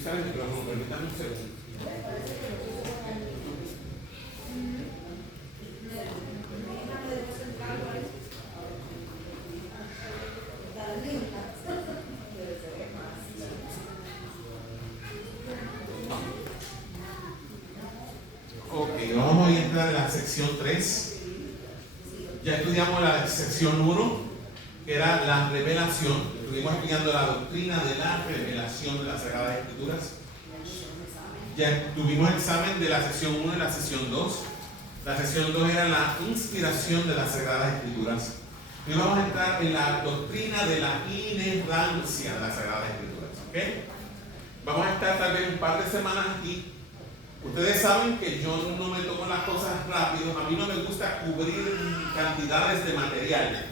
usar el micrófono, permítame un segundo. Ok, vamos a entrar en la sección 3. Ya estudiamos la sección 1, que era la revelación. Estuvimos estudiando la doctrina de la revelación de las Sagradas Escrituras. Ya tuvimos examen de la sección 1 y la sección 2. La sección 2 era la inspiración de las Sagradas Escrituras. Y vamos a entrar en la doctrina de la inerrancia de las Sagradas Escrituras. ¿Okay? Vamos a estar tal vez un par de semanas aquí. Ustedes saben que yo no me tomo las cosas rápido. A mí no me gusta cubrir cantidades de material.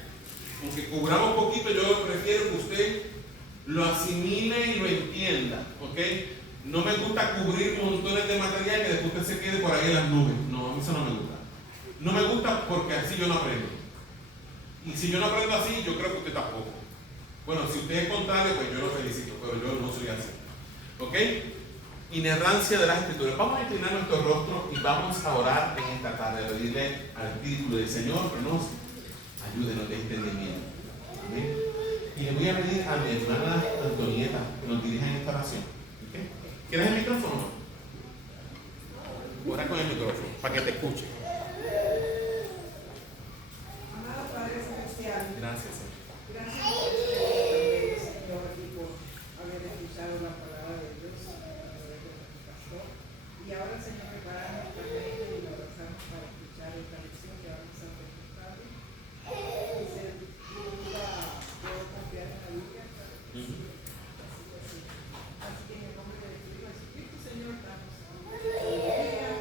Aunque cubramos poquito, yo prefiero que usted lo asimile y lo entienda. ¿Ok? No me gusta cubrir montones de material que después usted se quede por ahí en las nubes. No, a mí eso no me gusta. No me gusta porque así yo no aprendo. Y si yo no aprendo así, yo creo que usted tampoco. Bueno, si usted es contrario, pues yo lo felicito, pero yo no soy así. ¿Ok? Inerrancia de las Escrituras. Vamos a inclinar nuestro rostro y vamos a orar en esta tarde, a pedirle al Espíritu del Señor que nos ayude, nos dé entendimiento. ¿Amén? Y le voy a pedir a mi hermana Antonieta que nos dirija en esta oración. ¿Okay? ¿Quieres el micrófono? Ora con el micrófono para que te escuche. Amado Padre Celestial, Gracias. gracias por este Señor, y por haber escuchado la palabra de Dios a través de nuestro pastor. Y ahora, Señor, preparamos nuestra mente y lo abrazamos para escuchar esta lección que vamos a presentar. Dice, puedo confiar en la Biblia. Así que en el nombre de Jesucristo, Señor, damos sabiduría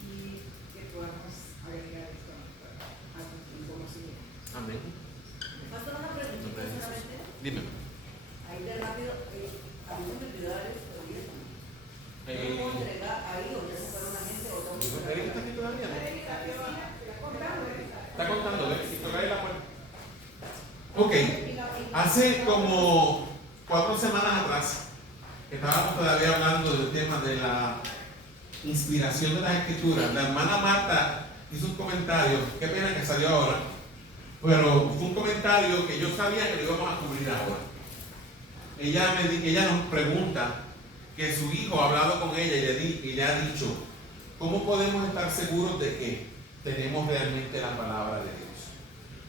y que podamos agregar esto a nuestro conocimiento. Amén. Pastor, una preguntita solamente. Dime. Ahí de rápido, ¿algunos vendedores todavía? ¿Cómo entregar ahí o ya se fueron la gente o dónde? ¿Erika está aquí todavía? Está contando, ¿ves? Si toca ahí la puerta. Ok. Hace como 4 semanas atrás estábamos todavía hablando del tema de la inspiración de las Escrituras. La hermana Marta hizo un comentario, qué pena que salió ahora, pero fue un comentario que yo sabía que lo íbamos a cubrir ahora. Ella nos pregunta que su hijo ha hablado con ella y le ha dicho, ¿cómo podemos estar seguros de que tenemos realmente la palabra de Dios?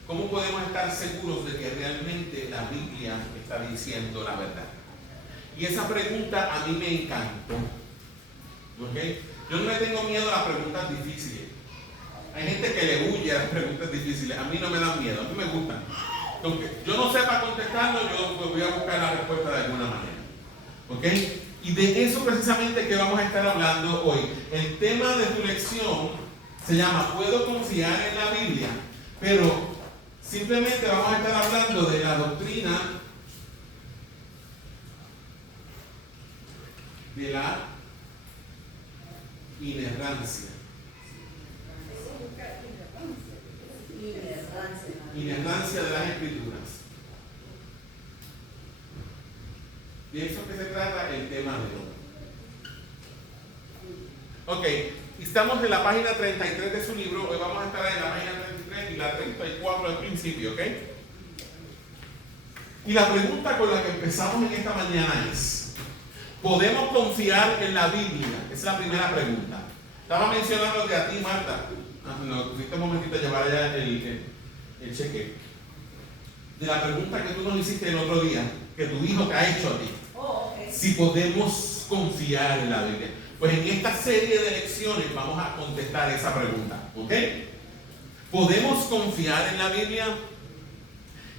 ¿Cómo podemos estar seguros de que realmente la Biblia está diciendo la verdad? Y esa pregunta a mí me encantó. ¿Okay? Yo no le tengo miedo a las preguntas difíciles. Hay gente que le huye a las preguntas difíciles. A mí no me dan miedo, a mí me gustan. Aunque yo no sepa contestarlo, yo voy a buscar la respuesta de alguna manera. ¿Ok? Y de eso precisamente que vamos a estar hablando hoy. El tema de tu lección se llama ¿Puedo confiar en la Biblia? Pero simplemente vamos a estar hablando de la doctrina de la inerrancia. Inerrancia de las Escrituras. De eso que se trata el tema de hoy. Ok, estamos en la página 33 de su libro. Hoy vamos a estar en la página 33 y la 34 al principio, ¿ok? Y la pregunta con la que empezamos en esta mañana es: ¿podemos confiar en la Biblia? Esa es la primera pregunta. Estaba mencionándote a ti, Marta. No, tuviste un momentito a llevar allá el cheque. De la pregunta que tú nos hiciste el otro día, que tu hijo te ha hecho a ti. Si podemos confiar en la Biblia. Pues en esta serie de lecciones vamos a contestar esa pregunta. ¿Ok? ¿Podemos confiar en la Biblia?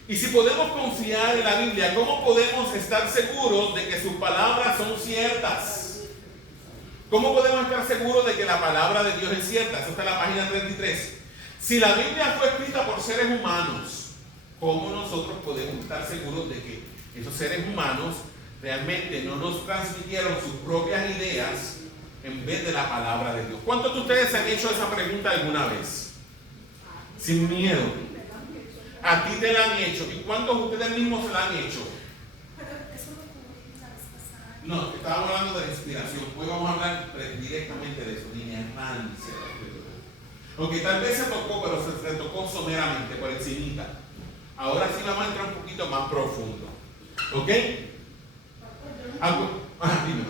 Y si podemos confiar en la Biblia, ¿cómo podemos estar seguros de que sus palabras son ciertas? ¿Cómo podemos estar seguros de que la palabra de Dios es cierta? Eso está en la página 33. Si la Biblia fue escrita por seres humanos, ¿cómo nosotros podemos estar seguros de que esos seres humanos realmente no nos transmitieron sus propias ideas en vez de la palabra de Dios? ¿Cuántos de ustedes se han hecho esa pregunta alguna vez? Sin miedo. A ti te la han hecho. ¿Y cuántos de ustedes mismos se la han hecho? No, estábamos hablando de inspiración. Hoy vamos a hablar directamente de eso, niña avance. Ok, tal vez se tocó, pero se tocó someramente, por encimita. Ahora sí vamos a entrar un poquito más profundo. ¿Ok? Algo. Ajá, dime.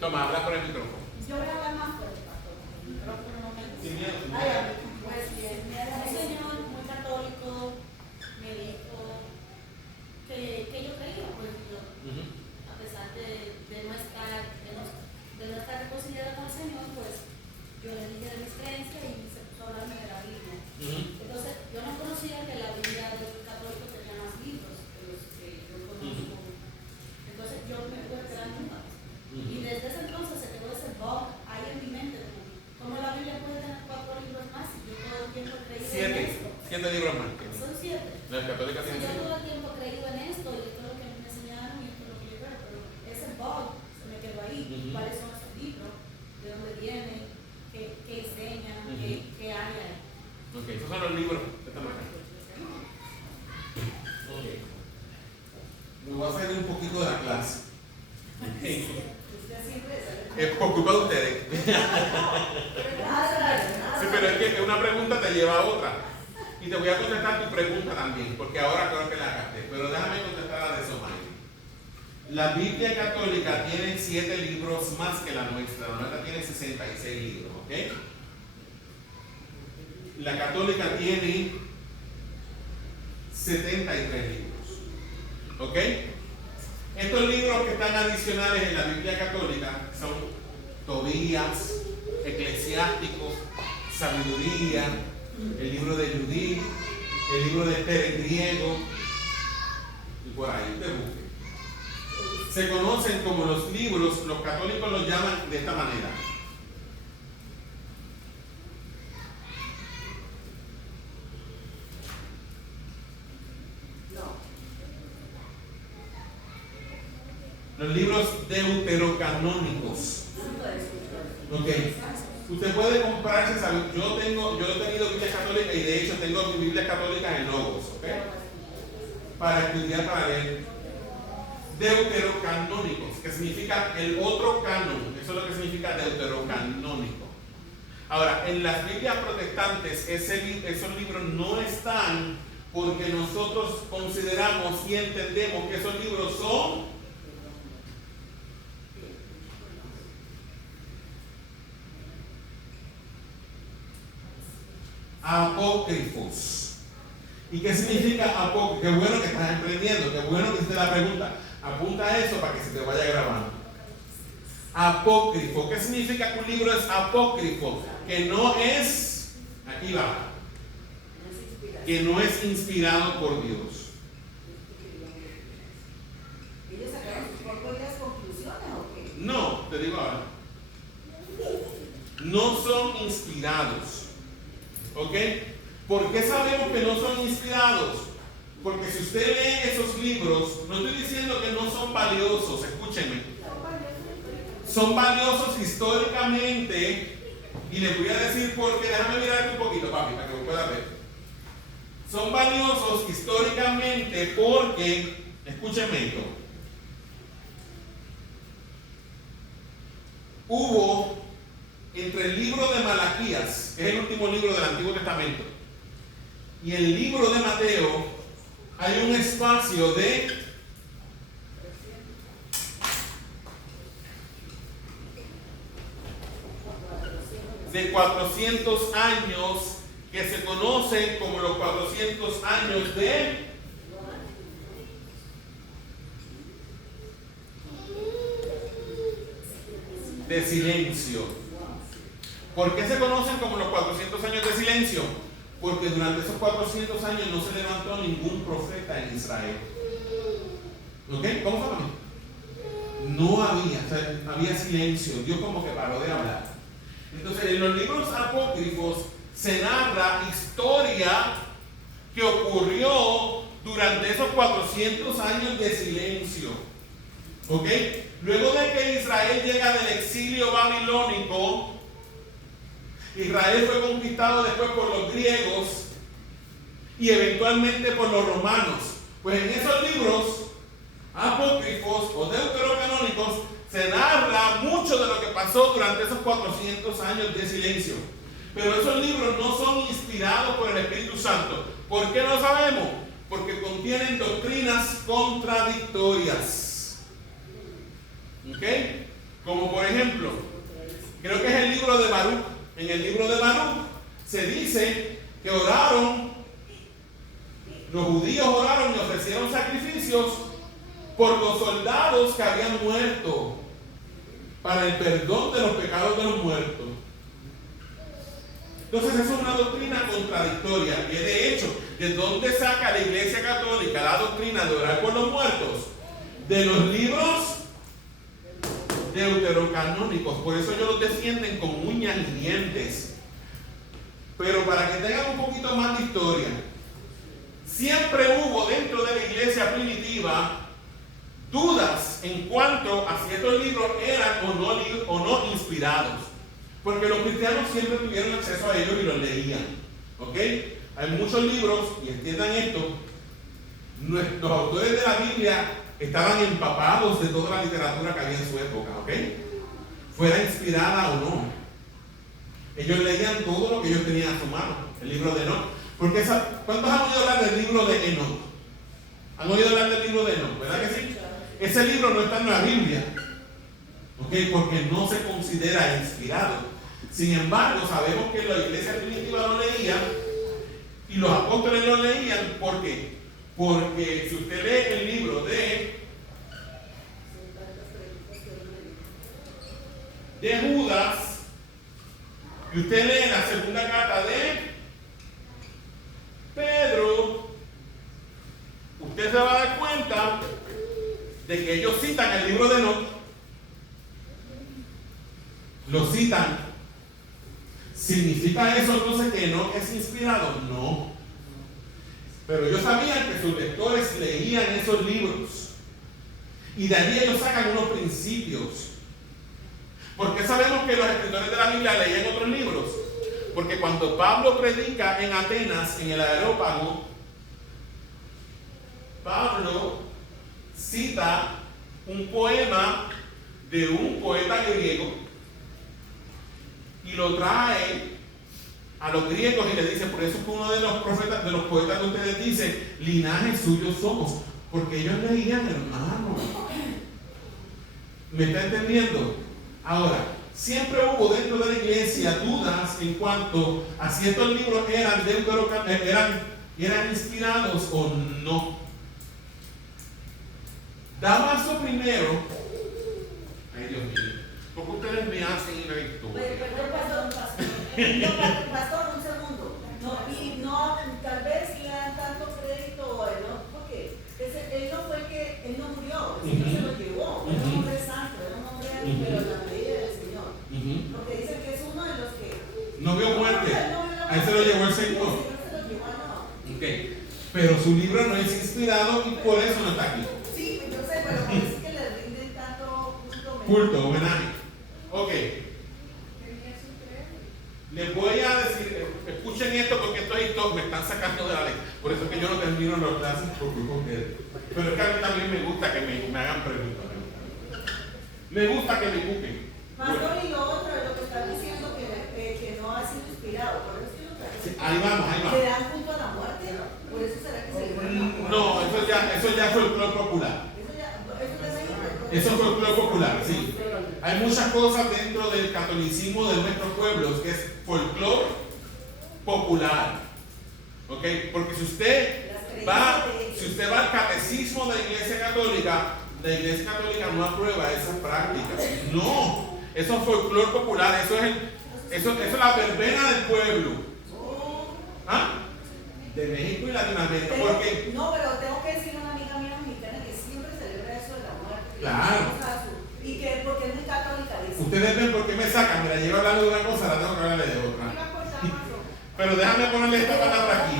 Toma, habla por el micrófono. Yo voy a hablar más fuerte, pastor. El micrófono no me gusta. Sin miedo. Pues bien, un señor muy católico me dijo que yo creía, pues yo, a pesar de no estar reconciliada con el Señor, pues yo le dije de mis creencias y se puso a hablarme de la Biblia. Entonces, yo no conocía que la Biblia del católico tenía más libros que los que yo conozco. Entonces, yo me pude quedar en paz. Y desde ese entonces se quedó ese bug ahí en mi mente. ¿Cómo la Biblia puede tener 4 libros más si yo todo el tiempo he creído en esto? 7 libros más. Son 7. Las católicas Si tienen yo 7. todo el tiempo he creído en esto y esto es lo que me enseñaron y esto es lo que yo creo, pero ese bug se me quedó ahí. ¿Cuáles son esos libros? ¿De dónde vienen? ¿Qué enseñan? ¿Qué hay ahí? Ok, esos son los libros de esta manera. Ok. Me voy a salir un poquito de la clase. Es por culpa de ustedes. Sí, pero es que una pregunta te lleva a otra. Y te voy a contestar tu pregunta también, porque ahora creo que la gasté. Pero déjame contestar la de Somalia. La Biblia católica tiene 7 libros más que la nuestra. La nuestra tiene 66 libros, ¿ok? La católica tiene 73 libros, ¿ok? Estos libros que están adicionales en la Biblia católica son Tobías, Eclesiásticos, Sabiduría, el libro de Judith, el libro de Esther en griego, y por ahí te busque. Se conocen como los libros, los católicos los llaman de esta manera. Los libros deuterocanónicos. Ok. Usted puede comprarse, yo he tenido Biblia católica y de hecho tengo mi Biblia católica en Logos, ¿ok? Para estudiar, para leer. Deuterocanónicos, que significa el otro canon. Eso es lo que significa deuterocanónico. Ahora, en las Biblias protestantes, esos libros no están porque nosotros consideramos y entendemos que esos libros son apócrifos. ¿Y qué significa apócrifo? Qué bueno que estás emprendiendo, qué bueno que hiciste la pregunta. Apunta eso para que se te vaya grabando. Apócrifo. ¿Qué significa que un libro es apócrifo? Que no es, aquí va, que no es inspirado por Dios. ¿Ellos sacaron sus propias conclusiones o qué? No, te digo ahora. No son inspirados. ¿Ok? ¿Por qué sabemos que no son inspirados? Porque si usted lee esos libros, no estoy diciendo que no son valiosos, escúchenme. Son valiosos históricamente, y les voy a decir por qué. Déjame mirarte un poquito, papi, para que lo puedas ver. Son valiosos históricamente porque, escúchenme esto, hubo entre el libro de Malaquías, que es el último libro del Antiguo Testamento, y el libro de Mateo, hay un espacio de 400 años que se conocen como los 400 años de silencio. ¿Por qué se conocen como los 400 años de silencio? Porque durante esos 400 años no se levantó ningún profeta en Israel. ¿Ok? ¿Cómo fue? No había, o sea, había silencio. Dios como que paró de hablar. Entonces, en los libros apócrifos se narra historia que ocurrió durante esos 400 años de silencio. ¿Ok? Luego de que Israel llega del exilio babilónico, Israel fue conquistado después por los griegos y eventualmente por los romanos. Pues en esos libros apócrifos o deuterocanónicos se narra mucho de lo que pasó durante esos 400 años de silencio. Pero esos libros no son inspirados por el Espíritu Santo. ¿Por qué no lo sabemos? Porque contienen doctrinas contradictorias. ¿Ok? Como por ejemplo, creo que es el libro de Baruch. En el libro de Baruch se dice que oraron, los judíos oraron y ofrecieron sacrificios por los soldados que habían muerto, para el perdón de los pecados de los muertos. Entonces eso es una doctrina contradictoria. Y de hecho, ¿de dónde saca la Iglesia Católica la doctrina de orar por los muertos? De los libros deuterocanónicos. Por eso ellos los defienden con uñas y dientes. Pero para que tengan un poquito más de historia, siempre hubo dentro de la iglesia primitiva dudas en cuanto a si estos libros eran o no inspirados. Porque los cristianos siempre tuvieron acceso a ellos y los leían. ¿Ok? Hay muchos libros, y entiendan esto, los autores de la Biblia estaban empapados de toda la literatura que había en su época. ¿Ok? Fuera inspirada o no. Ellos leían todo lo que ellos tenían a su mano. El libro de Enoch. Porque ¿cuántos han oído hablar del libro de Enoch? ¿Han oído hablar del libro de Enoch? ¿Verdad que sí? Ese libro no está en la Biblia. ¿Ok? Porque no se considera inspirado. Sin embargo, sabemos que la iglesia primitiva lo leía y los apóstoles lo leían. ¿Por qué? Porque si usted lee el libro de Judas y usted lee la segunda carta de Pedro, usted se va a dar cuenta de que ellos citan el libro de Enoch. Lo citan. ¿Significa eso entonces que Enoch es inspirado? No. Pero ellos sabían que sus lectores leían esos libros. Y de allí ellos sacan unos principios. ¿Por qué sabemos que los escritores de la Biblia leían otros libros? Porque cuando Pablo predica en Atenas, en el Areópago, Pablo cita un poema de un poeta griego y lo trae a los griegos y le dice, por eso es que uno de los profetas, de los poetas de ustedes dice, linaje suyo somos, porque ellos leían, hermano. ¿Me está entendiendo? Ahora, siempre hubo dentro de la iglesia dudas en cuanto a si estos libros eran inspirados o no. Damaso primero, ay Dios mío, ¿por qué ustedes me hacen la historia? Perdón, pastor, un segundo. Tal vez le dan tanto crédito a Enoch porque él no fue el que, él no murió, el Señor se lo llevó. Era un hombre santo, era un hombre pero a la medida del Señor. Porque dicen que es uno de los que no vio muerte. A él se lo llevó el Señor. Se lo llevó a Okay. Pero su libro no es inspirado y por eso no está aquí. Sí, entonces, pero por eso es que le rinden tanto culto, homenaje. Ok. Les voy a decir, escuchen esto porque estos me están sacando de la ley. Por eso es que yo no termino las clases por culpa de ustedes. Pero es que a mí también me gusta que me hagan preguntas. Me gusta que me cuquen. Pastor, y lo otro es lo que están diciendo que no ha sido inspirado. Por eso es que lo traen. Sí, ahí vamos. ¿Le dan culto a la muerte? ¿Por eso será que se le dan la muerte? No, eso ya fue el folclore popular. Eso es folclore popular, sí. Hay muchas cosas dentro del catolicismo de nuestros pueblos que es folclore popular. ¿Ok? Porque si usted va al catecismo de la Iglesia Católica no aprueba esas prácticas. No, eso es folclore popular, eso es la verbena del pueblo. ¿Ah? De México y Latinoamérica. Porque no, pero tengo que decirle a una amiga mía mexicana que siempre celebra eso de la muerte. Claro. Y que porque es muy católica. Dice. Ustedes ven por qué me sacan, me la llevo hablando de una cosa, la tengo que hablarle de otra. Pero déjame ponerle esta palabra aquí.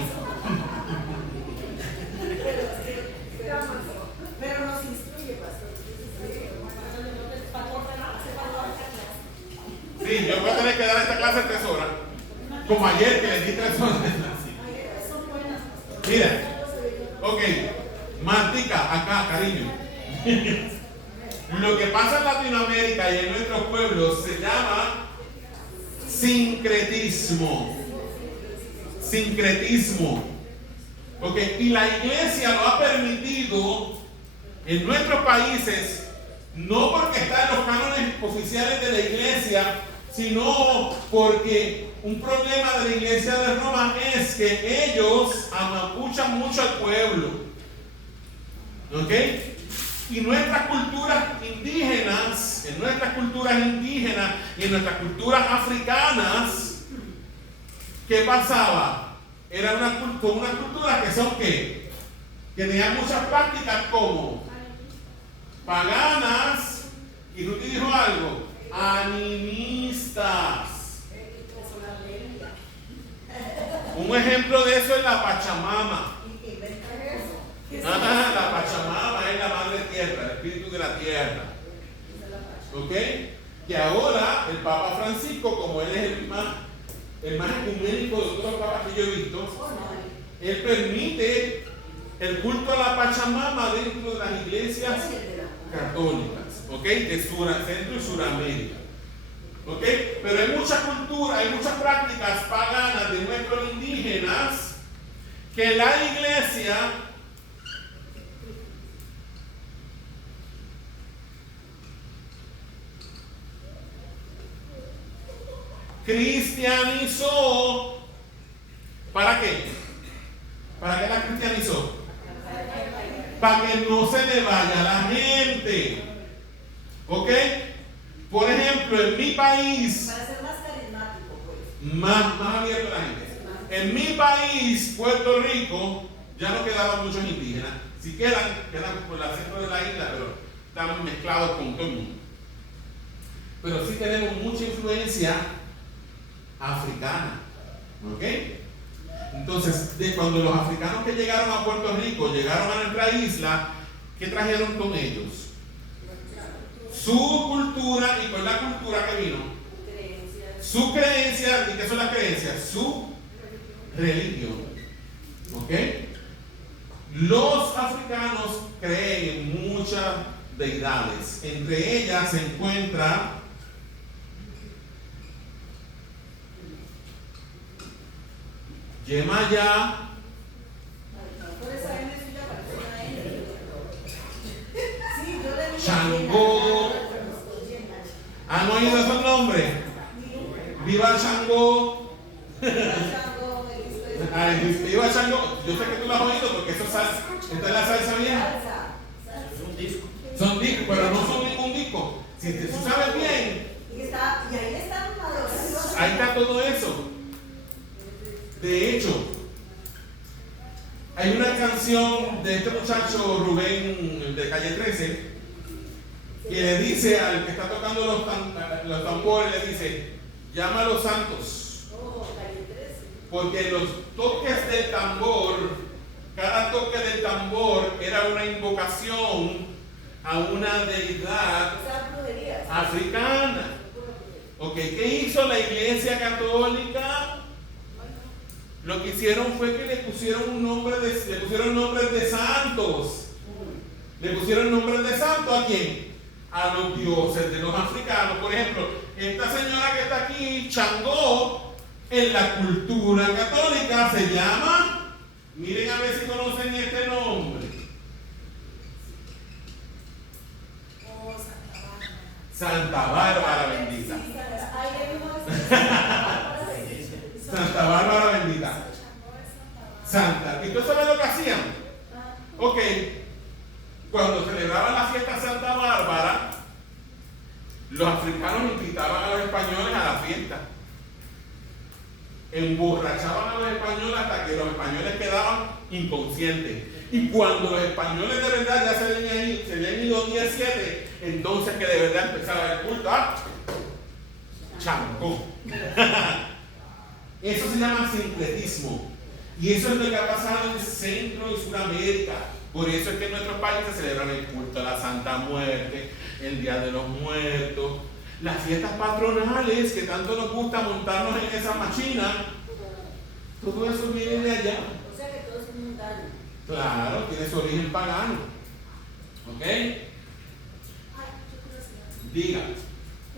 Pero nos instruye, pastor. Sí, Sí, yo voy a tener que dar esta clase 3 horas. Como ayer que le di 3 horas. Son buenas. Mira, ok, Martica, acá, cariño. Lo que pasa en Latinoamérica y en nuestros pueblos se llama sincretismo. Sincretismo. Ok, y la iglesia lo ha permitido en nuestros países, no porque está en los cánones oficiales de la iglesia, sino porque un problema de la iglesia de Roma es que ellos amapuchan mucho al pueblo. ¿Ok? Y nuestras culturas indígenas, y en nuestras culturas africanas, ¿qué pasaba? Era una cultura que son ¿qué? Que tenían muchas prácticas como paganas, y Ruti dijo algo, animistas. Un ejemplo de eso es la Pachamama. La Pachamama es la madre tierra, el espíritu de la tierra. ¿Ok? Que ahora el Papa Francisco, como él es el más ecuménico de todos los papas que yo he visto, él permite el culto a la Pachamama dentro de las iglesias católicas, ¿ok? De Centro y Suramérica. ¿Ok? Pero hay mucha cultura, hay muchas prácticas paganas de nuestros indígenas que la iglesia cristianizó. ¿Para qué? ¿Para qué la cristianizó? Para que no se le vaya la gente. ¿Ok? Por ejemplo, en mi país, Para ser más carismático, pues. más abierto a la gente. En mi país, Puerto Rico, ya no quedaban muchos indígenas. Si quedan por el centro de la isla, pero están mezclados con todo el mundo. Pero sí tenemos mucha influencia africana. ¿Ok? Entonces, cuando los africanos que llegaron a Puerto Rico llegaron a nuestra isla, ¿qué trajeron con ellos? Su cultura. ¿Y con la cultura que vino? Su creencia. ¿Y qué son las creencias? Su religión. ¿Ok? Los africanos creen en muchas deidades. Entre ellas se encuentra Yemaya, Changó. ¿Han oído esos nombres? Viva Changó. Viva Changó. Yo sé que tú lo has oído porque eso es salsa. Esta es la salsa vieja. Son discos, pero no son ningún disco. Si tú sabes bien, ahí está todo eso. De hecho, hay una canción de este muchacho Rubén de Calle 13 que le dice al que está tocando los tambores, le dice, llama a los santos. Porque los toques del tambor, cada toque del tambor era una invocación a una deidad africana. ¿Ok? ¿Qué hizo la Iglesia Católica? Lo que hicieron fue que le pusieron nombres de santos. Le pusieron nombres de santos ¿a quién? A los dioses de los africanos. Por ejemplo, esta señora que está aquí, Changó, en la cultura católica se llama, miren a ver si conocen este nombre. Santa Bárbara bendita. Santa Bárbara bendita. Santa. ¿Y tú sabes lo que hacían? Ok. Cuando celebraban la fiesta Santa Bárbara, los africanos invitaban a los españoles a la fiesta. Emborrachaban a los españoles hasta que los españoles quedaban inconscientes. Y cuando los españoles de verdad ya se habían ido 17, entonces que de verdad empezaba el culto a Changó. Eso se llama sincretismo. Y eso es lo que ha pasado en Centro y Suramérica. Por eso es que en nuestros países celebran el culto a la Santa Muerte, el Día de los Muertos, Las fiestas patronales que tanto nos gusta montarnos en esa máquina, todo eso viene de allá. O sea que todo es mundano. Claro, tiene su origen pagano. ¿Ok? Ay, yo quiero decir, Diga. yo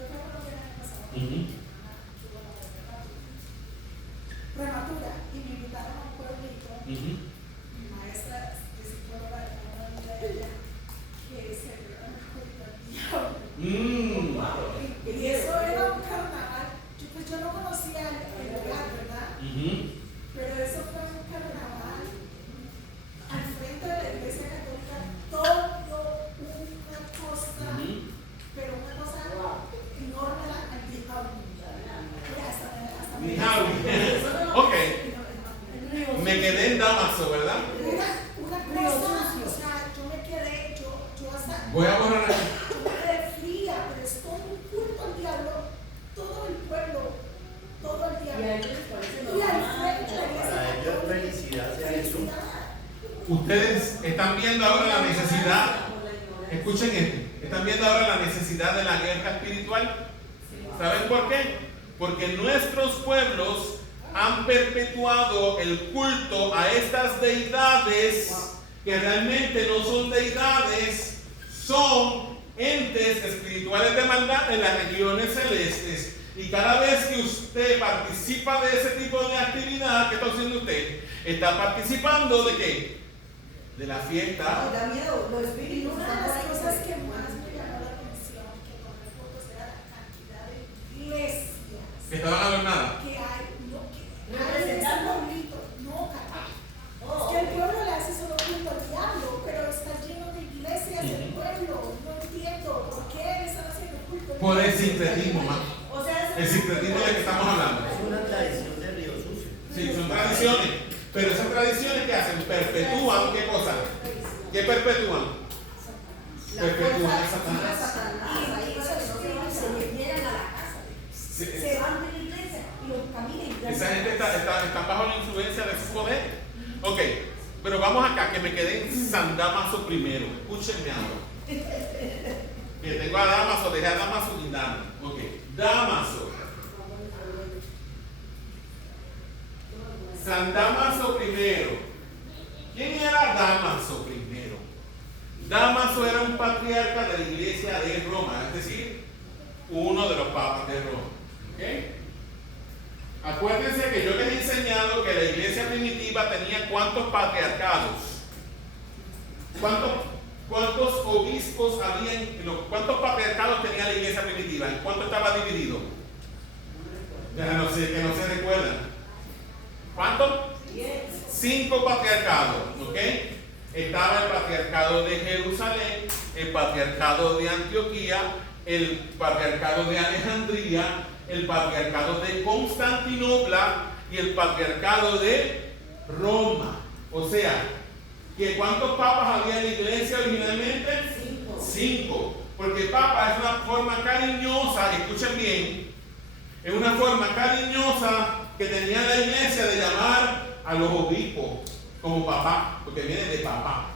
creo que lo que el año pasado, Ujú. prematura, y me invitaron a un pueblito, Ujú. mi maestra de psicóloga de una amiga de ella, que se veía un culto al diablo. Y eso era un carnaval, pues yo no conocía el lugar, ¿verdad? Ujú. Pero eso fue un carnaval al frente de la iglesia católica, todo una cosa, Ujú. pero una cosa enorme al diablo. Hasta Ni Javi. Ok. Me quedé en Damaso, ¿verdad? Una cosa, o sea, yo me quedé, yo hasta, Voy a borrar aquí. yo me quedé fría, pero es todo un culto al diablo, todo el pueblo, todo el Y a diablo. ellos les parece Y al normal. frente de la iglesia Para ellos católica, felicidad sea eso. felicidad. Ustedes están viendo ahora la necesidad. Escuchen esto. Están viendo ahora la necesidad de la guerra espiritual. ¿Saben por qué? Porque nuestros pueblos han perpetuado el culto a estas deidades que realmente no son deidades, son entes espirituales de maldad en las regiones celestes. Y cada vez que usted participa de ese tipo de actividad, ¿qué está haciendo usted? Está participando de qué? De la fiesta. Da miedo, los Y espíritus una de están por las ahí. cosas que más me llamó la atención, que tomé fotos, era la cantidad de iglesias Que estaban adornadas. que hay, no, que hay en ese ¿Representando? pueblito, no, capaz. Oh, Es que el pueblo le hace solo culto al diablo, pero está lleno de iglesias del pueblo. No entiendo por qué le están haciendo culto al Por el diablo. sincretismo, ma. o sea, El sincretismo del que estamos hablando. Es una tradición de Río Sucio. Sí, son tradiciones. Pero esas tradiciones que hacen, perpetúan, ¿qué cosa? ¿Qué perpetúan? La Perpetúan a fuerza Satanás. Satanás, ahí esos espíritus se llegan a la casa. Sí, Se van de la iglesia y los caminan. esa gente está bajo la influencia de su poder. Ok, pero vamos acá, que me quedé en San Damaso primero. Escúchenme ahora. Que tengo a Damaso, dejé a Damaso y Dama. Ok, Damaso. San Damaso primero. ¿Quién era Damaso primero? Damaso era un patriarca de la iglesia de Roma, es decir, uno de los papas de Roma. ¿Ok? Acuérdense que yo les he enseñado que la iglesia primitiva tenía ¿cuántos patriarcados? ¿Cuántos obispos habían? ¿Cuántos patriarcados tenía la iglesia primitiva? ¿En cuánto estaba dividido? Ya no sé, que no se recuerdan. ¿Cuántos? 5 patriarcados, ¿ok? Estaba el patriarcado de Jerusalén, el patriarcado de Antioquía, el patriarcado de Alejandría, el patriarcado de Constantinopla y el patriarcado de Roma. O sea, que ¿cuántos papas había en la iglesia originalmente? 5. Porque papa es una forma cariñosa, escuchen bien, es una forma cariñosa que tenía la iglesia de llamar a los obispos como papá, porque viene de papá,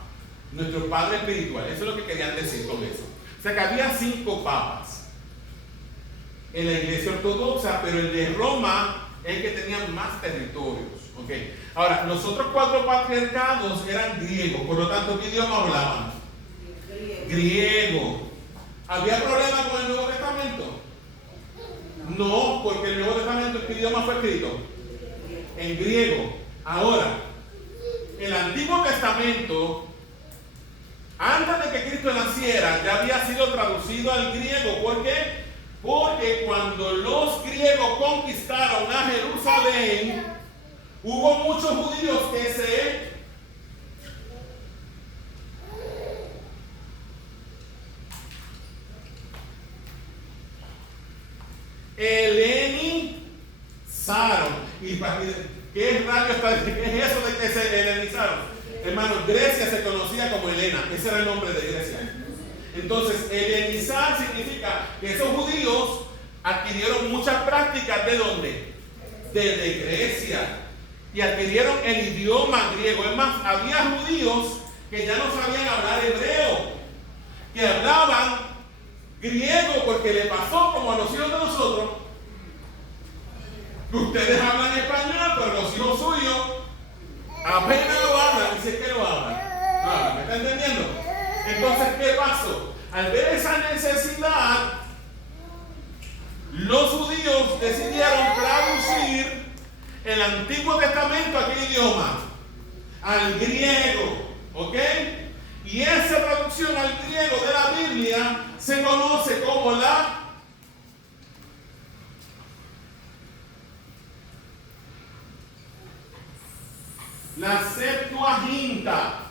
nuestro padre espiritual. Eso es lo que querían decir con eso. O sea que había 5 papas en la iglesia ortodoxa, pero el de Roma es el que tenía más territorios. ¿Okay? Ahora, los otros 4 patriarcados eran griegos, por lo tanto, ¿qué idioma hablaban? Griego. ¿Había problema con el Nuevo Testamento? No, porque el Nuevo Testamento, ¿en qué idioma fue escrito? En griego. Ahora, el Antiguo Testamento, antes de que Cristo naciera, ya había sido traducido al griego. ¿Por qué? Porque cuando los griegos conquistaron a Jerusalén, hubo muchos judíos que se helenizaron. ¿Y qué rayo está? ¿Qué es eso de que se helenizaron? Hermano, Grecia se conocía como Helena, ese era el nombre de Grecia. Entonces, helenizar significa que esos judíos adquirieron muchas prácticas ¿de dónde? Desde Grecia. Y adquirieron el idioma griego. Es más, había judíos que ya no sabían hablar hebreo, que hablaban Griego porque le pasó como a los hijos de nosotros, que ustedes hablan español, pero los hijos suyos apenas lo hablan, dice que lo hablan. No, ¿me está entendiendo? Entonces, ¿qué pasó? Al ver esa necesidad, los judíos decidieron traducir el Antiguo Testamento a qué idioma? Al griego, ¿ok? Y esa traducción al griego de la Biblia se conoce como la Septuaginta.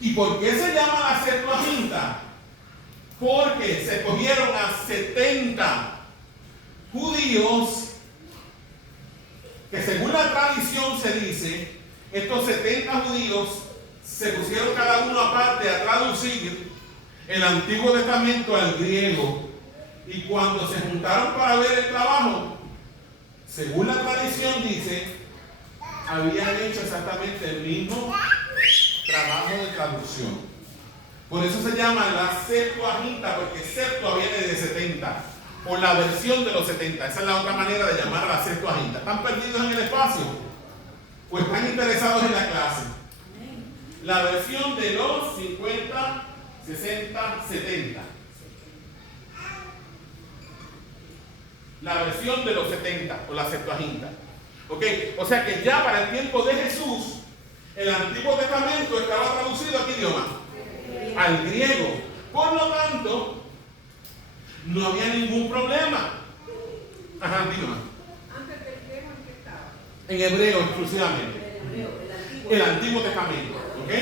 ¿Y por qué se llama la Septuaginta? Porque se cogieron a 70 judíos que, según la tradición se dice, estos 70 judíos se pusieron cada uno aparte a traducir el Antiguo Testamento al griego, y cuando se juntaron para ver el trabajo, según la tradición dice, habían hecho exactamente el mismo trabajo de traducción. Por eso se llama la Septuaginta, porque Septua viene de 70, o la versión de los 70. Esa es la otra manera de llamar a la Septuaginta. ¿Están perdidos en el espacio? ¿O están interesados en la clase? La versión de los 50, 60, 70. La versión de los 70, o la Septuaginta. ¿Ok? O sea que ya para el tiempo de Jesús, el Antiguo Testamento estaba traducido a qué idioma? Al griego. Por lo tanto, no había ningún problema. Ajá, dime. Antes del griego, ¿en qué estaba? En hebreo exclusivamente. El Antiguo Testamento. ¿Ok?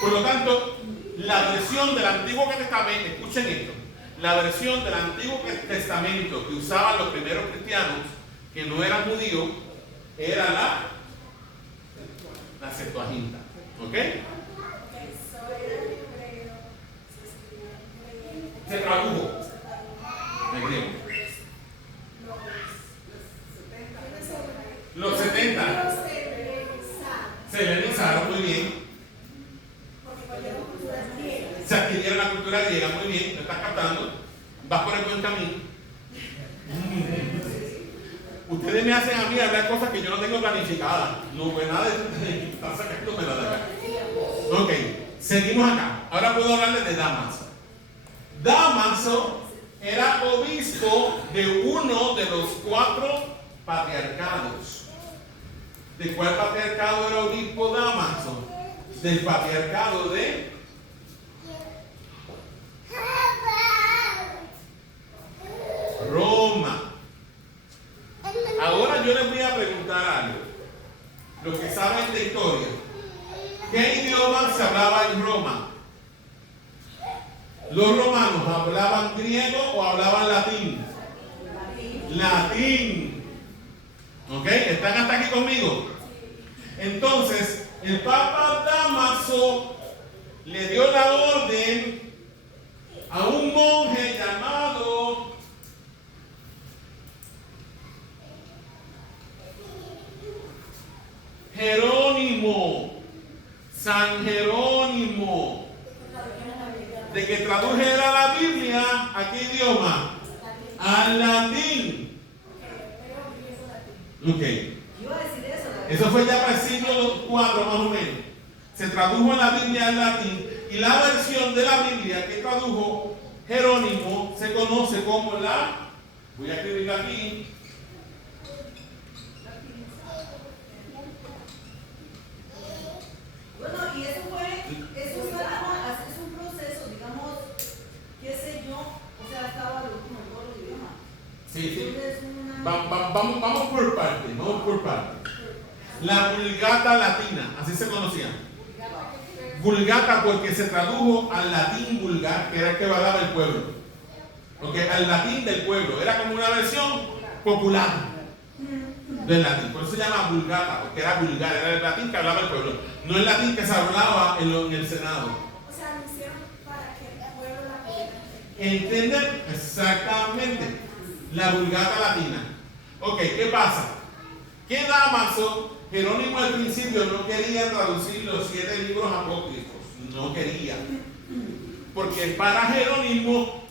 Por lo tanto, la versión del Antiguo Testamento, escuchen esto, la versión del Antiguo Testamento que usaban los primeros cristianos, que no eran judíos, era la Septuaginta. ¿Ok? Se tradujo en griego. Los 70 se helenizaron, muy bien. Se adquirieron la cultura griega, muy bien. ¿Me estás captando? Vas por el buen camino. Ustedes me hacen a mí hablar cosas que yo no tengo planificadas. No, pues nada de están sacándome la de acá. Ok, seguimos acá. Ahora puedo hablarles de Dámaso. Dámaso era obispo de uno de los 4 patriarcados. ¿De cuál patriarcado era obispo Dámaso? Del patriarcado de Roma. Ahora yo les voy a preguntar algo. Los que saben de historia, ¿qué idioma se hablaba en Roma? ¿Los romanos hablaban griego o hablaban latín? Latín. ¿Ok? ¿Están hasta aquí conmigo? Entonces, el Papa Dámaso le dio la orden a un monje llamado Jerónimo, San Jerónimo, de que tradujera la Biblia ¿a qué idioma? Al latín. Ok. Eso fue ya para el siglo IV más o menos. Se tradujo la Biblia al latín, y la versión de la Biblia que tradujo Jerónimo se conoce como voy a escribirla aquí, bueno, y eso es un proceso, digamos, qué sé yo, o sea, estaba lo último en todos los idiomas. sí. Entonces, Vamos por parte, La Vulgata Latina, así se conocía. Vulgata porque se tradujo al latín vulgar, que era el que hablaba el pueblo. Okay, al latín del pueblo. Era como una versión popular del latín. Por eso se llama Vulgata, porque era vulgar, era el latín que hablaba el pueblo. No el latín que se hablaba en el Senado. O sea, lo hicieron para que el pueblo la pudiera ¿Entienden? Exactamente. La Vulgata Latina. Ok, ¿qué pasa? Que Dámaso, Jerónimo al principio no quería traducir los 7 libros apócrifos. No quería. Porque para Jerónimo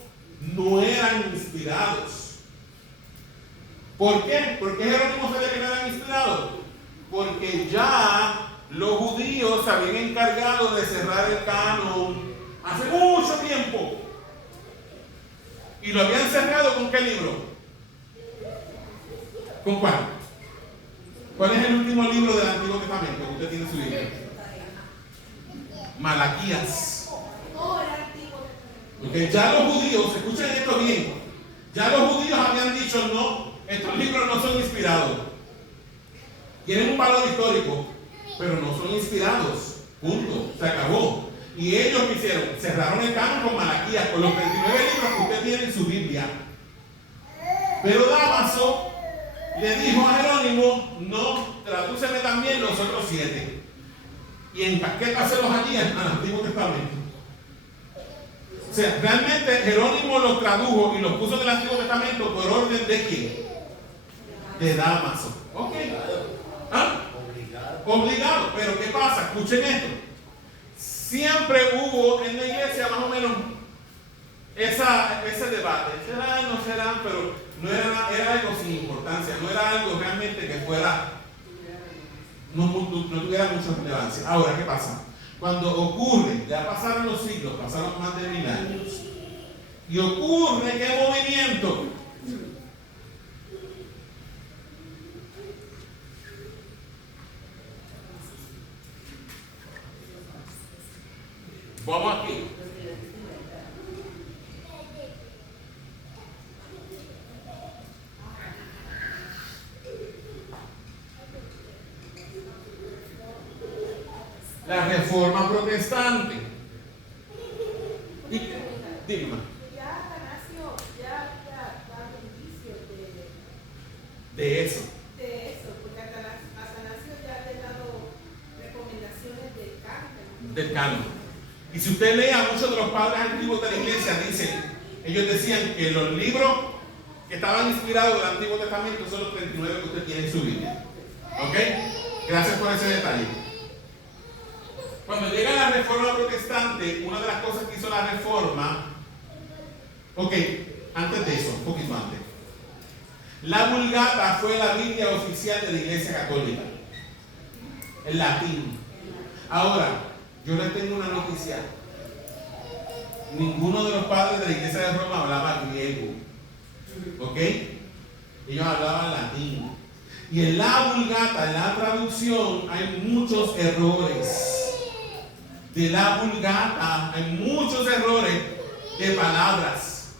no eran inspirados. ¿Por qué? ¿Por qué Jerónimo sabía que no eran inspirados? Porque ya los judíos se habían encargado de cerrar el canon hace mucho tiempo. ¿Y lo habían cerrado con qué libro? ¿Con cuál? ¿Cuál es el último libro del Antiguo Testamento que usted tiene en su Biblia? Malaquías. Porque ya los judíos, escuchen esto bien, ya los judíos habían dicho no, estos libros no son inspirados. Tienen un valor histórico, pero no son inspirados. Punto. Se acabó. Y ellos ¿qué hicieron? Cerraron el canon con Malaquías, con los 29 libros que usted tiene en su Biblia. Pero Dámaso le dijo a Jerónimo, no, tradúceme también los otros 7. Y encasquétaselos allí en el Antiguo Testamento. O sea, realmente Jerónimo los tradujo y los puso en el Antiguo Testamento por orden de quién? De Dámaso. Ok. ¿Ah? Obligado. Pero ¿qué pasa? Escuchen esto. Siempre hubo en la iglesia más o menos ese debate. ¿Será? No será, pero no era algo sin importancia. No era algo realmente que fuera, no tuviera mucha relevancia. Ahora, ¿qué pasa? Cuando ocurre, ya pasaron los siglos, pasaron más de 1000 años, y ocurre ¿qué movimiento? Vamos aquí. La Reforma Protestante. Dime. Ya Atanasio ya dado indicios De eso. porque Atanasio ya le ha dado recomendaciones del canon. Del canon. Y si usted lee a muchos de los padres antiguos de la iglesia, ellos decían que los libros que estaban inspirados del Antiguo Testamento son los 39 que usted tiene en su Biblia. ¿Ok? Gracias por ese detalle. Cuando llega la Reforma Protestante, una de las cosas que hizo la Reforma, antes de eso, un poquito antes, la Vulgata fue la Biblia oficial de la Iglesia Católica, en latín. Ahora, yo les tengo una noticia. Ninguno de los padres de la Iglesia de Roma hablaba griego. ¿Ok? Ellos hablaban latín. Y en la Vulgata, en la traducción, hay muchos errores. De la Vulgata hay muchos errores de palabras.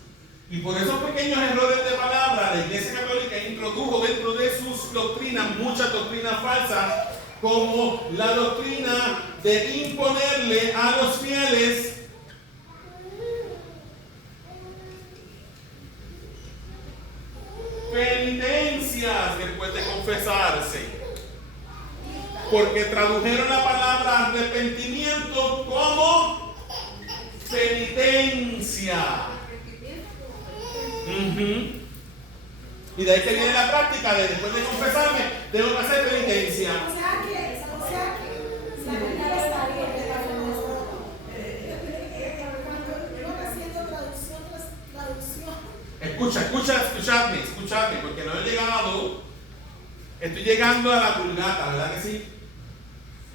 Y por esos pequeños errores de palabras, la Iglesia Católica introdujo dentro de sus doctrinas muchas doctrinas falsas, como la doctrina de imponerle a los fieles penitencias después de confesarse, porque tradujeron la palabra arrepentimiento como penitencia. Y de ahí que viene la práctica de después de confesarme tengo que hacer penitencia. O sea que la Biblia está bien. Cuando iban haciendo traducción tras traducción. Escuchadme, porque no he llegado. Estoy llegando a la Vulgata, ¿verdad que sí?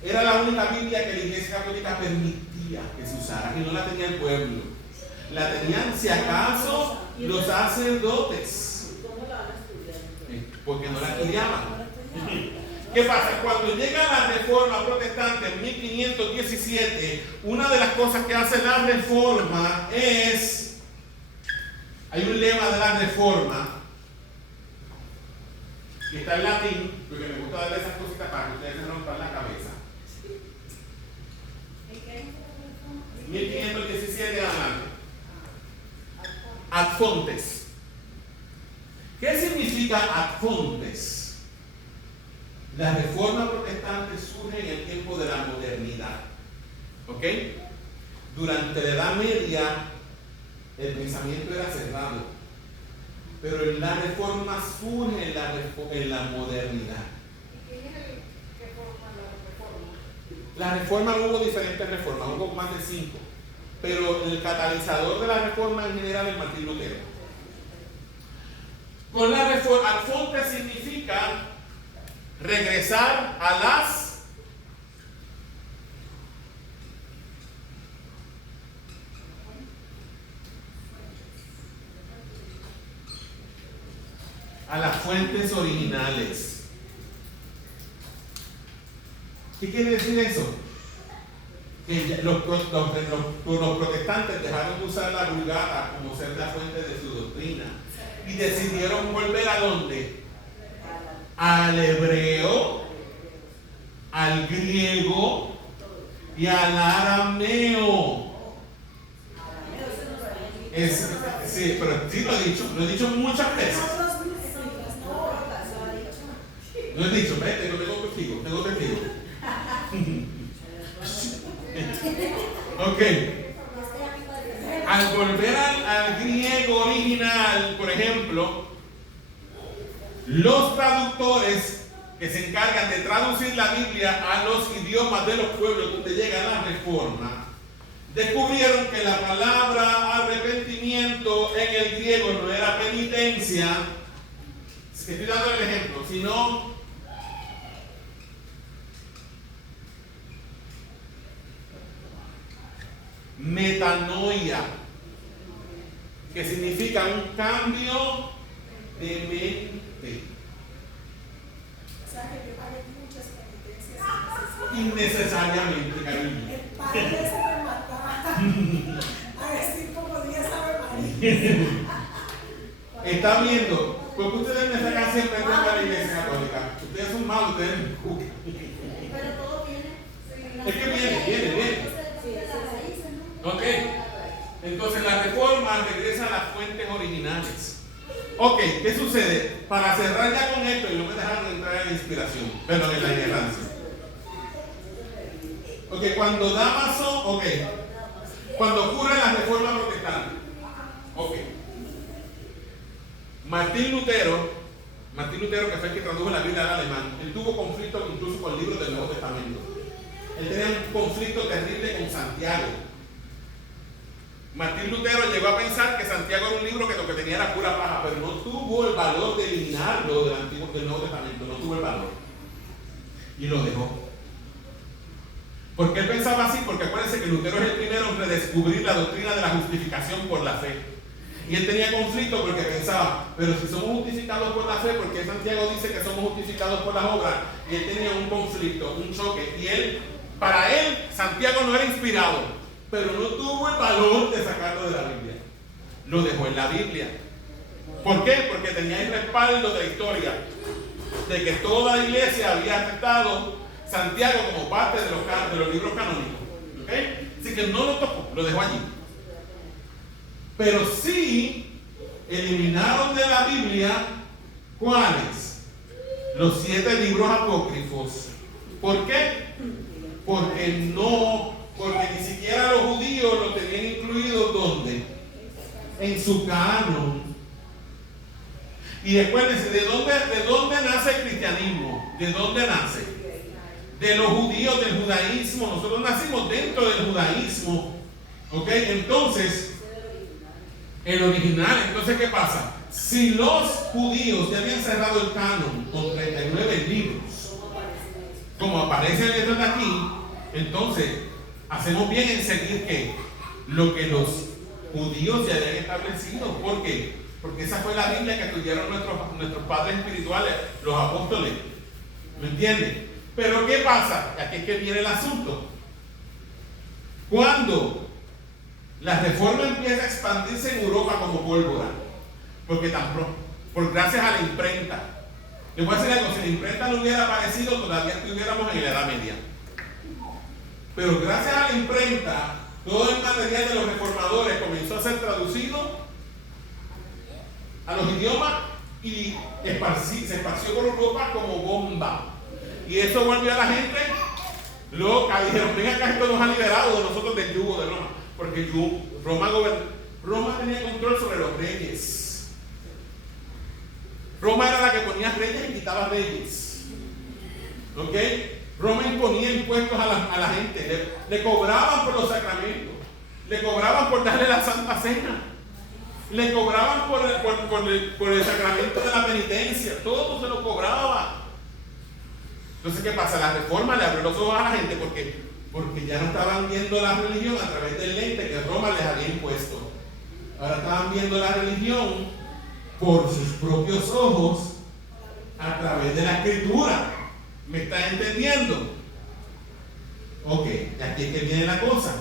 Era la única Biblia que la Iglesia Católica permitía que se usara y no la tenía el pueblo. La tenían, si acaso, los sacerdotes. Porque no la estudiaban. ¿Qué pasa? Cuando llega la Reforma Protestante en 1517, una de las cosas que hace la Reforma es, hay un lema de la Reforma que está en latín, porque me gusta darle esas cositas para que ustedes se rompan la cabeza. 1517 adelante. Ad fontes. ¿Qué significa ad fontes? La Reforma Protestante surge en el tiempo de la modernidad. ¿Ok? Durante la Edad Media el pensamiento era cerrado, pero en la Reforma surge en la modernidad. ¿Y quién es el que forma la reforma? La Reforma, hubo diferentes reformas, hubo más de 5. pero el catalizador de la reforma en general es Martín Lutero. Con la reforma, ad fonte significa regresar a las fuentes originales. ¿Qué quiere decir eso? Que los protestantes dejaron de usar la Vulgata como ser la fuente de su doctrina y decidieron volver ¿a dónde? Al hebreo, al griego y al arameo. Sí, pero sí lo he dicho muchas veces. Lo he dicho, vete, no tengo testigo. Ok. Al volver al griego original, por ejemplo, los traductores que se encargan de traducir la Biblia a los idiomas de los pueblos donde llega la reforma, descubrieron que la palabra arrepentimiento en el griego no era penitencia, estoy dando el ejemplo, sino metanoia, que significa un cambio de mente. O sea que yo pagué muchas penitencias Innecesariamente, cariño. el padre se me mataba a decir como 10 Ave María. Está viendo, porque ustedes me sacan siempre de la iglesia católica. Ustedes son malos, ustedes me juzgan. Pero todo viene. Es que viene. Ok. Entonces la reforma regresa a las fuentes originales. Ok, ¿qué sucede? Para cerrar ya con esto, y no me dejaron entrar en la inspiración, pero en la ignorancia. Ok, cuando Damaso, cuando ocurre la reforma protestante, Martín Lutero, que fue el que tradujo la Biblia al alemán, él tuvo conflicto incluso con libros del Nuevo Testamento. Él tenía un conflicto terrible con Santiago. Martín Lutero llegó a pensar que Santiago era un libro que lo que tenía era pura paja, pero no tuvo el valor de eliminarlo del Nuevo Testamento, no tuvo el valor. Y lo dejó. ¿Por qué él pensaba así? Porque acuérdense que Lutero es el primero en redescubrir la doctrina de la justificación por la fe. Y él tenía conflicto porque pensaba, pero si somos justificados por la fe, ¿por qué Santiago dice que somos justificados por las obras? Y él tenía un conflicto, un choque. Y para él, Santiago no era inspirado, pero no tuvo el valor de sacarlo de la Biblia. Lo dejó en la Biblia. ¿Por qué? Porque tenía el respaldo de la historia, de que toda la iglesia había aceptado Santiago como parte de los libros canónicos. ¿Okay? Así que no lo tocó, lo dejó allí. Pero sí eliminaron de la Biblia, ¿cuáles? Los 7 libros apócrifos. ¿Por qué? Porque ni siquiera los judíos lo tenían incluido, ¿dónde? En su canon. Y recuérdense, ¿de dónde nace el cristianismo? ¿De dónde nace? De los judíos, del judaísmo. Nosotros nacimos dentro del judaísmo. ¿Ok? Entonces, el original, entonces ¿qué pasa? Si los judíos ya habían cerrado el canon con 39 libros, como aparece en letras de aquí, entonces hacemos bien en seguir ¿qué? Lo que los judíos ya habían establecido. ¿Por qué? Porque esa fue la Biblia que estudiaron nuestros padres espirituales, los apóstoles. ¿Me entienden? Pero ¿qué pasa? Aquí es que viene el asunto. Cuando la reforma empieza a expandirse en Europa como pólvora, porque gracias a la imprenta. Les voy a decir algo, si la imprenta no hubiera aparecido, todavía estuviéramos en la Edad Media. Pero gracias a la imprenta, todo el material de los reformadores comenzó a ser traducido a los idiomas y se esparció por Europa como bomba. Y eso volvió a la gente loca. Dijeron, venga acá, esto nos ha liberado de nosotros del yugo de Roma. Porque Roma tenía control sobre los reyes. Roma era la que ponía reyes y quitaba reyes. ¿Ok? Roma imponía impuestos a la gente. Le cobraban por los sacramentos. Le cobraban por darle la Santa Cena. Le cobraban por el sacramento de la penitencia. Todo se lo cobraba. Entonces, ¿qué pasa? La reforma le abrió los ojos a la gente porque ya no estaban viendo la religión a través del lente que Roma les había impuesto. Ahora estaban viendo la religión por sus propios ojos a través de la Escritura. ¿Me está entendiendo? Ok, aquí es que viene la cosa.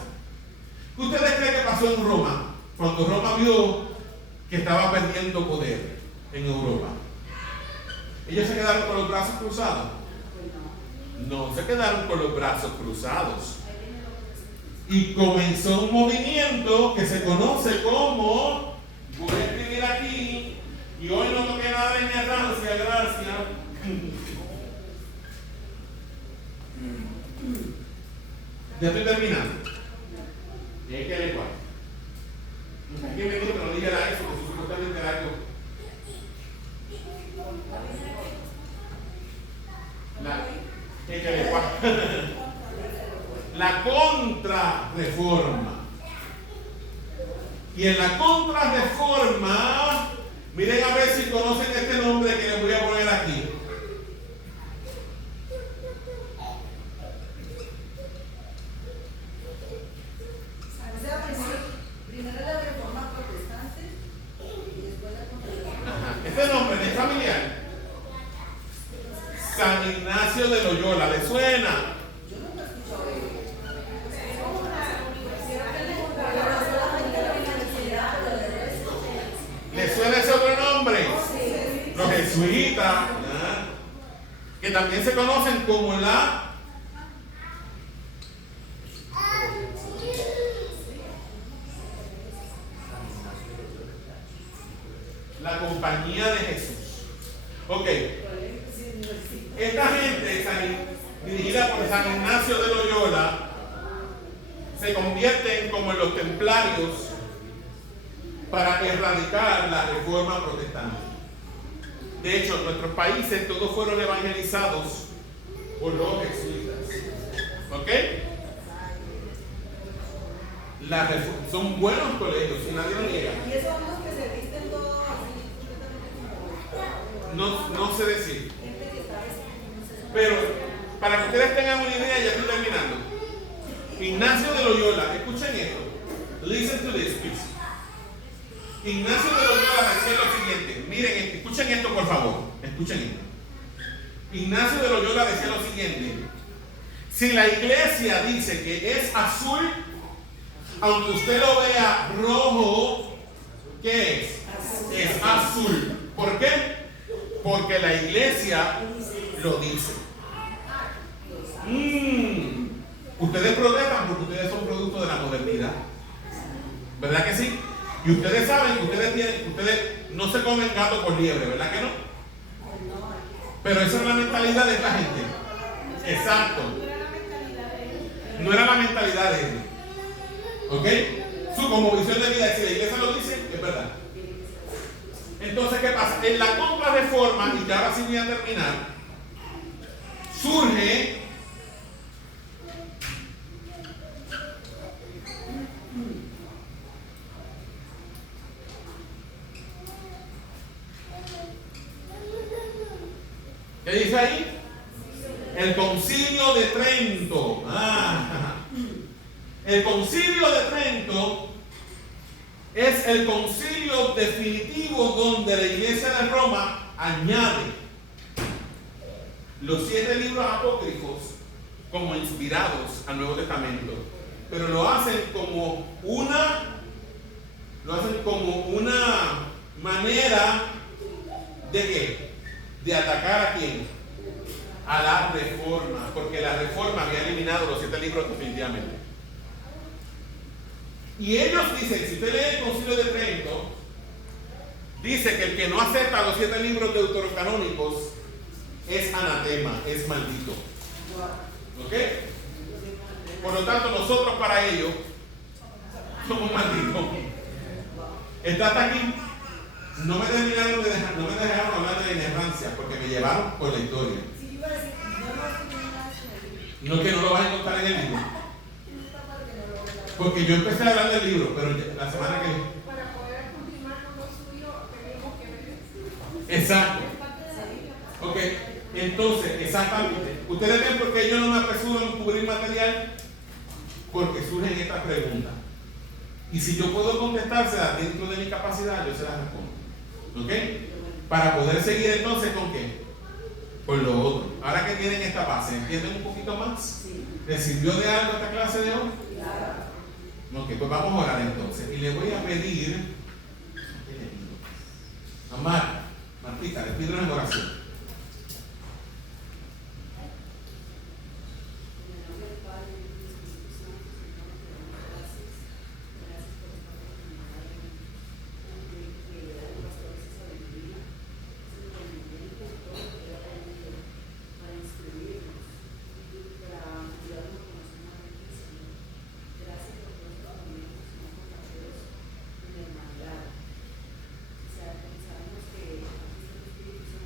¿Qué ustedes creen que pasó en Roma cuando Roma vio que estaba perdiendo poder en Europa? ¿Ellos se quedaron con los brazos cruzados? No se quedaron con los brazos cruzados. Y comenzó un movimiento que se conoce como, voy a escribir aquí, y hoy no toqué nada de ignorancia, gracias. Ya estoy terminando. Y hay que leer cuál. ¿Quién me dijo que no dijera eso? Que supuestamente era algo. Hay que leer cuál. La contrarreforma. Y en la contrarreforma, miren a ver si conocen este nombre que les voy a poner aquí. Primero la reforma protestante y después la contrarreforma. Este nombre es familiar. San Ignacio de Loyola, ¿le suena? Yo nunca he escuchado eso. ¿Le suena ese otro nombre? Los jesuitas, ¿verdad? Que también se conocen como la Compañía de Jesús. Ok. Esta gente, dirigida por San Ignacio de Loyola, se convierten como en los templarios para erradicar la reforma protestante. De hecho, en nuestros países todos fueron evangelizados por los jesuitas. ¿Ok? Son buenos colegios, y nadie lo niega. Y esos son los que se visten todos así, completamente como. No sé decir. Gente que está vestida. Pero, para que ustedes tengan una idea, ya estoy terminando. Ignacio de Loyola, escuchen esto. Listen to this, please. Ignacio de Loyola decía lo siguiente. Miren, escuchen esto por favor. Escuchen esto. Ignacio de Loyola decía lo siguiente. Si la iglesia dice que es azul, aunque usted lo vea rojo, ¿qué es? Es azul. ¿Por qué? Porque la iglesia lo dice. Ustedes protestan porque ustedes son producto de la modernidad. ¿Verdad que sí? Y ustedes saben que ustedes no se comen gato por liebre, ¿verdad que no? Pero esa es la mentalidad de esta gente. Exacto. No era la mentalidad de ellos. ¿Ok? Su como visión de vida, si la iglesia lo dice, es verdad. Entonces, ¿qué pasa? En la contrarreforma, y que ahora sí voy a terminar, surge ¿qué dice ahí? El Concilio de Trento. El Concilio de Trento es el concilio definitivo donde la Iglesia de Roma añade los 7 libros apócrifos como inspirados al Nuevo Testamento, pero lo hacen como una manera de ¿qué? De atacar a quién, a la reforma, porque la reforma había eliminado los 7 libros definitivamente. Y ellos dicen, si usted lee el Concilio de Trento, dice que el que no acepta los 7 libros deuterocanónicos es anatema, es maldito. ¿Ok? Por lo tanto, nosotros para ellos somos malditos. ¿Está hasta aquí? No me dejaron hablar de la inerrancia porque me llevaron por la historia. Sí, iba a decir, yo no estoy nada en el libro. No, que no lo vas a encontrar en el libro. Esta parte no lo voy a Porque yo empecé a hablar del libro, pero la semana que viene. Para poder continuar con lo suyo, tenemos que ver esto. Exacto. Es parte de la Biblia. Ok, entonces, exactamente. Ustedes ven por qué yo no me apresuro en cubrir material, porque surgen estas preguntas. Y si yo puedo contestárselas dentro de mi capacidad, yo se las respondo. ¿Ok? Para poder seguir entonces con qué? Con lo otro. Ahora que tienen esta base, ¿entienden un poquito más? ¿Les sirvió de algo esta clase de hoy? Ok, pues vamos a orar entonces. Y le voy a pedir, Amar, Martita, les pido una oración.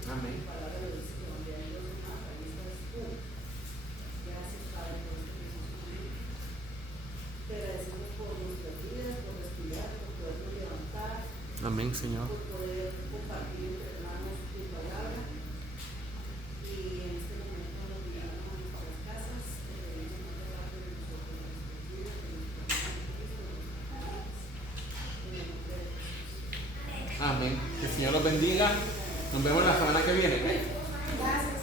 Amén. Amén, Señor. Por poder compartir entre hermanos tu palabra. Y en este momento nos dirigimos a nuestras casas, pedimos no te parte de nosotros, de nuestras vidas, de nuestra familia, en el nombre de Jesús. Amén. Que el Señor los bendiga. Nos vemos la semana que viene. ¿Ok? Gracias.